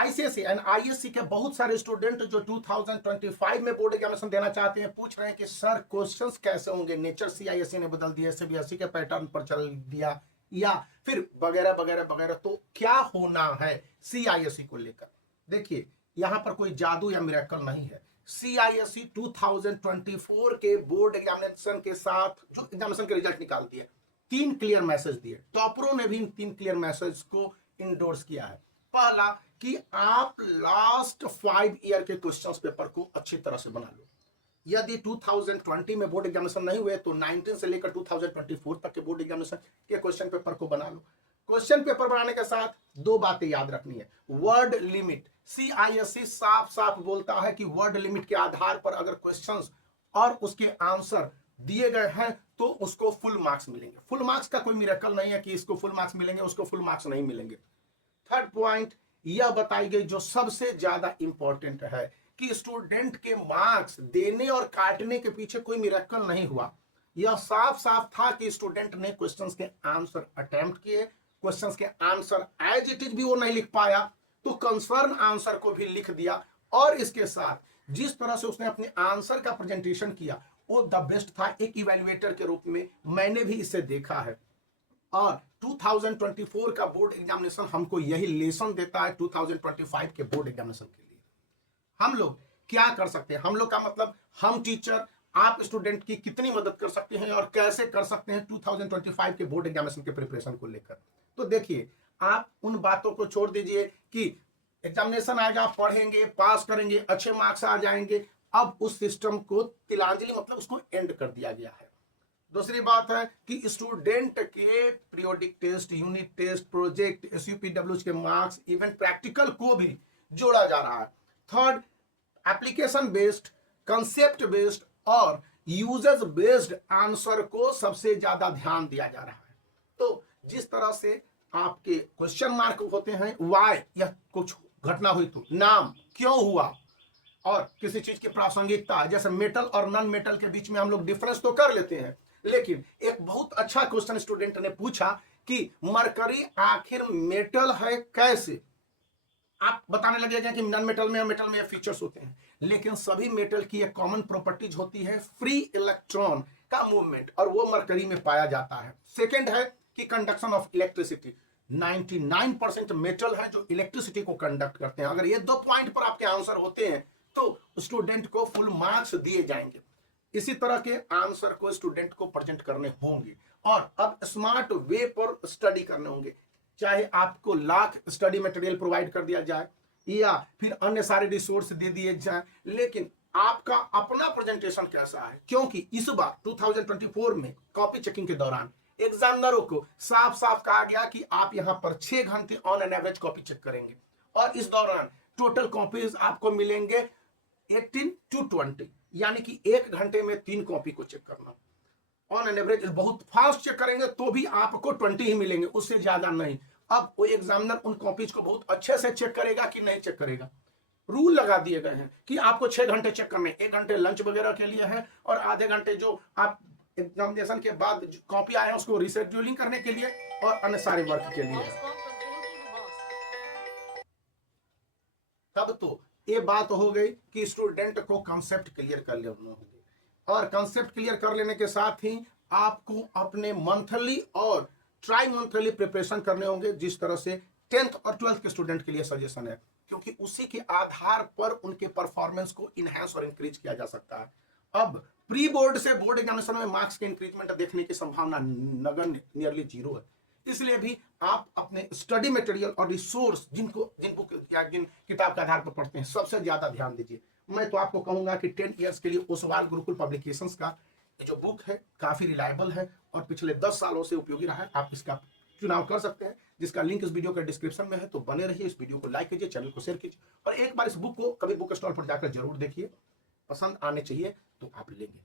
ICSE and ISC के बहुत सारे स्टूडेंट जो 2025 में बोर्ड एग्जामिनेशन देना चाहते हैं पूछ रहे हैं कि सर क्वेश्चंस कैसे होंगे, नेचर सीआईएससी ने बदल दिया, सीबीएसई के पैटर्न पर चल दिया या फिर वगैरह वगैरह वगैरह, तो क्या होना है सीआईएससी को लेकर। देखिए यहां पर कोई जादू या मिरेकल नहीं है। सीआईएससी 2024 के बोर्ड एग्जामिनेशन के साथ जो एग्जामिनेशन के रिजल्ट निकाल दिए, 3 क्लियर मैसेज दिए। टॉपरों ने भी इन 3 क्लियर मैसेज को इंडोर्स किया है। पहला कि आप लास्ट 5 ईयर के क्वेश्चंस पेपर को अच्छी तरह से बना लो। यदि 2020 में बोर्ड एग्जामिनेशन नहीं हुए तो 19 से लेकर 2024 तक के बोर्ड एग्जामिनेशन के क्वेश्चन पेपर को बना लो। क्वेश्चन पेपर बनाने के साथ 2 बातें याद रखनी है। वर्ड लिमिट, सीआईएससी साफ साफ बोलता है कि वर्ड लिमिट के आधार पर अगर क्वेश्चंस और उसके आंसर दिए गए हैं तो उसको फुल मार्क्स मिलेंगे। फुल मार्क्स का कोई मिरेकल नहीं है कि इसको फुल मार्क्स मिलेंगे उसको फुल मार्क्स नहीं मिलेंगे। थर्ड पॉइंट यह बताई गई जो सबसे ज्यादा इंपॉर्टेंट है कि स्टूडेंट के मार्क्स देने और काटने के पीछे कोई मिरेकल नहीं हुआ। यह साफ साफ था कि स्टूडेंट ने क्वेश्चंस के आंसर अटेम्प्ट किए, क्वेश्चंस के आंसर एज इट इज भी वो नहीं लिख पाया तो कंसर्न आंसर को भी लिख दिया, और इसके साथ जिस तरह से उसने अपने आंसर का प्रेजेंटेशन किया वो द बेस्ट था। एक इवैल्यूएटर के रूप में मैंने भी इसे देखा है और 2024 का बोर्ड एग्जामिनेशन हमको यही लेसन देता है 2025 के बोर्ड एग्जामिनेशन के लिए। हम लोग क्या कर सकते हैं, हम लोग का मतलब हम टीचर आप स्टूडेंट की कितनी मदद कर सकते हैं और कैसे कर सकते हैं 2025 के बोर्ड एग्जामिनेशन के प्रिपरेशन को लेकर। तो देखिए आप उन बातों को छोड़ दीजिए कि एग्जामिनेशन आएगा, पढ़ेंगे, पास करेंगे, अच्छे मार्क्स आ जाएंगे। अब उस सिस्टम को तिलांजलि मतलब उसको एंड कर दिया गया है। दूसरी बात है कि स्टूडेंट के periodic test, unit test, project, SUPWs के मार्क्स, इवन प्रैक्टिकल को भी जोड़ा जा रहा है। Third, application based, concept based और यूजर्स बेस्ड आंसर को सबसे ज्यादा ध्यान दिया जा रहा है। तो जिस तरह से आपके क्वेश्चन मार्क होते हैं, वाई या कुछ घटना हुई तो नाम क्यों हुआ, और किसी चीज की प्रासंगिकता, जैसे मेटल और नॉन मेटल के बीच में हम लोग डिफरेंस तो कर लेते हैं, लेकिन एक बहुत अच्छा क्वेश्चन स्टूडेंट ने पूछा कि मरकरी आखिर मेटल है कैसे। आप बताने लगेगा कि नॉन मेटल में और मेटल में फीचर्स होते हैं, लेकिन सभी मेटल की एक कॉमन प्रॉपर्टीज होती है फ्री इलेक्ट्रॉन का मूवमेंट, और वो मरकरी में पाया जाता है। सेकेंड है कि कंडक्शन ऑफ इलेक्ट्रिसिटी, 99% मेटल है जो इलेक्ट्रिसिटी को कंडक्ट करते हैं। अगर ये 2 पॉइंट पर आपके आंसर होते हैं तो स्टूडेंट को फुल मार्क्स दिए जाएंगे। इसी तरह के आंसर को स्टूडेंट को प्रेजेंट करने होंगे और अब स्मार्ट वे पर स्टडी करने होंगे। चाहे आपको लाख स्टडी मटेरियल प्रोवाइड कर दिया जाए या फिर अन्य सारे रिसोर्स दे दिए जाए, लेकिन आपका अपना प्रेजेंटेशन कैसा है, क्योंकि इस बार 2024 में कॉपी चेकिंग के दौरान एग्जामिनरों को साफ साफ कहा गया कि आप यहां पर 6 घंटे on an average copy check करेंगे और इस दौरान टोटल कॉपीज आपको मिलेंगे 18 to 20, यानी कि 1 घंटे में 3 कॉपी को चेक करना। ऑन एन एवरेज बहुत फास्ट चेक करेंगे तो भी आपको 20 ही मिलेंगे, उससे ज्यादा नहीं। अब वो एग्जामिनर उन कॉपीज को बहुत अच्छे से चेक करेगा कि नहीं चेक करेगा। रूल लगा दिए गए हैं कि आपको 6 घंटे चेक करने, 1 घंटे लंच वगैरह के लिए है और आधे घंटे जो आप एग्जामिनेशन के बाद कॉपी आए हैं उसको रिशेड्यूलिंग करने के लिए और अन्य सारे वर्क के लिए है। तब तो ये बात हो गई कि स्टूडेंट को कंसेप्ट क्लियर कर लेना होंगे, और कंसेप्ट क्लियर कर लेने के साथ ही आपको अपने मंथली और ट्राई मंथली प्रिपरेशन करने होंगे, जिस तरह से 10th और 12th के स्टूडेंट के लिए सजेशन है, क्योंकि उसी के आधार पर उनके परफॉर्मेंस को इनहेंस और इंक्रीज किया जा सकता है। अब प्री बोर्ड से बोर्ड एग्जामिनेशन में मार्क्स के इंक्रीजमेंट देखने की संभावना नगण्य, नियरली 0 है। इसलिए भी आप अपने स्टडी मटेरियल और रिसोर्स जिन बुक या जिन किताब के आधार पर पढ़ते हैं सबसे ज्यादा ध्यान दीजिए। मैं तो आपको कहूंगा कि 10 ईयर्स के लिए ओसवाल गुरुकुल पब्लिकेशंस का जो बुक है काफी रिलायबल है और पिछले 10 सालों से उपयोगी रहा है। आप इसका चुनाव कर सकते हैं, जिसका लिंक इस वीडियो के डिस्क्रिप्शन में है। तो बने रहिए, इस वीडियो को लाइक कीजिए, चैनल को शेयर कीजिए और एक बार इस बुक को कभी बुक स्टॉल पर जाकर जरूर देखिए। पसंद आने चाहिए तो आप लेंगे।